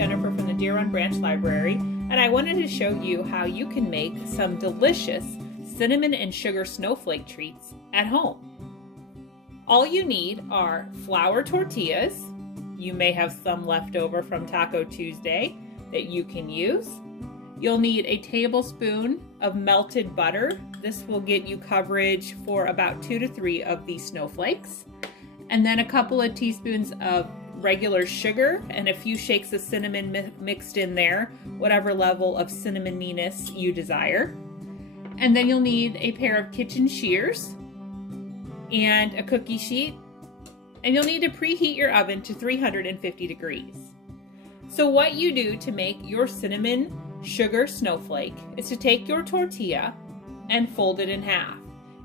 Jennifer from the Deer Run Branch Library, and I wanted to show you how you can make some delicious cinnamon and sugar snowflake treats at home. All you need are flour tortillas. You may have some left over from Taco Tuesday that you can use. You'll need a tablespoon of melted butter. This will get you coverage for about 2 to 3 of these snowflakes. And then a couple of teaspoons of regular sugar and a few shakes of cinnamon mixed in there, whatever level of cinnamoniness you desire. And then you'll need a pair of kitchen shears and a cookie sheet. And you'll need to preheat your oven to 350 degrees. So what you do to make your cinnamon sugar snowflake is to take your tortilla and fold it in half.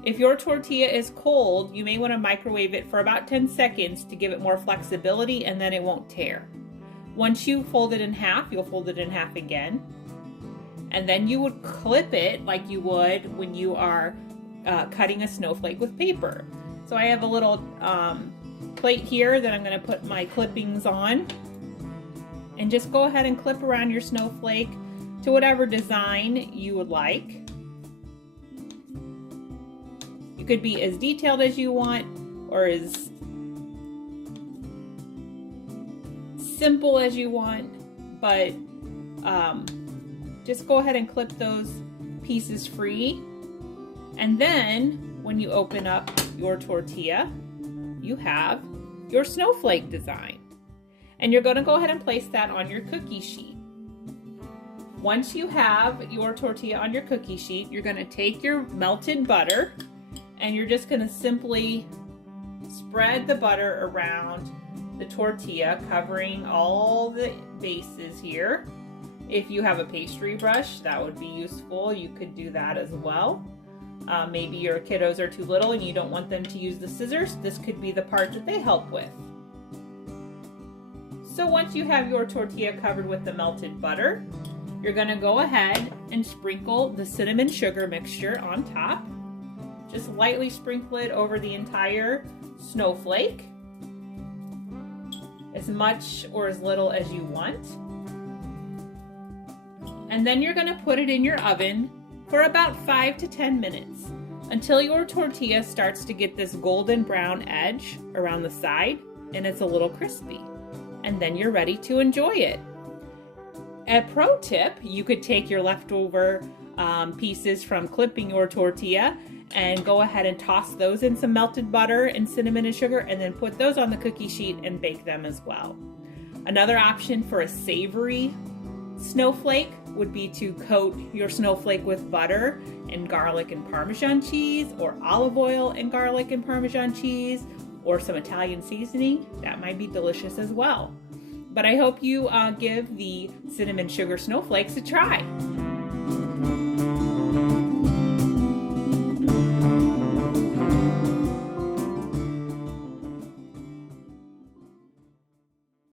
If your tortilla is cold, you may want to microwave it for about 10 seconds to give it more flexibility, and then it won't tear. Once you fold it in half, you'll fold it in half again. And then you would clip it like you would when you are cutting a snowflake with paper. So I have a little plate here that I'm going to put my clippings on. And just go ahead and clip around your snowflake to whatever design you would like. You could be as detailed as you want or as simple as you want, but just go ahead and clip those pieces free. And then when you open up your tortilla, you have your snowflake design. And you're going to go ahead and place that on your cookie sheet. Once you have your tortilla on your cookie sheet, you're going to take your melted butter and you're just going to simply spread the butter around the tortilla, covering all the bases here. If you have a pastry brush, that would be useful. You could do that as well. Maybe your kiddos are too little and you don't want them to use the scissors. This could be the part that they help with. So once you have your tortilla covered with the melted butter, you're going to go ahead and sprinkle the cinnamon sugar mixture on top. Just lightly sprinkle it over the entire snowflake, as much or as little as you want. And then you're going to put it in your oven for about 5 to 10 minutes until your tortilla starts to get this golden brown edge around the side and it's a little crispy. And then you're ready to enjoy it. A pro tip, you could take your leftover pieces from clipping your tortilla and go ahead and toss those in some melted butter and cinnamon and sugar and then put those on the cookie sheet and bake them as well. Another option for a savory snowflake would be to coat your snowflake with butter and garlic and Parmesan cheese, or olive oil and garlic and Parmesan cheese, or some Italian seasoning. That might be delicious as well. But I hope you give the cinnamon sugar snowflakes a try.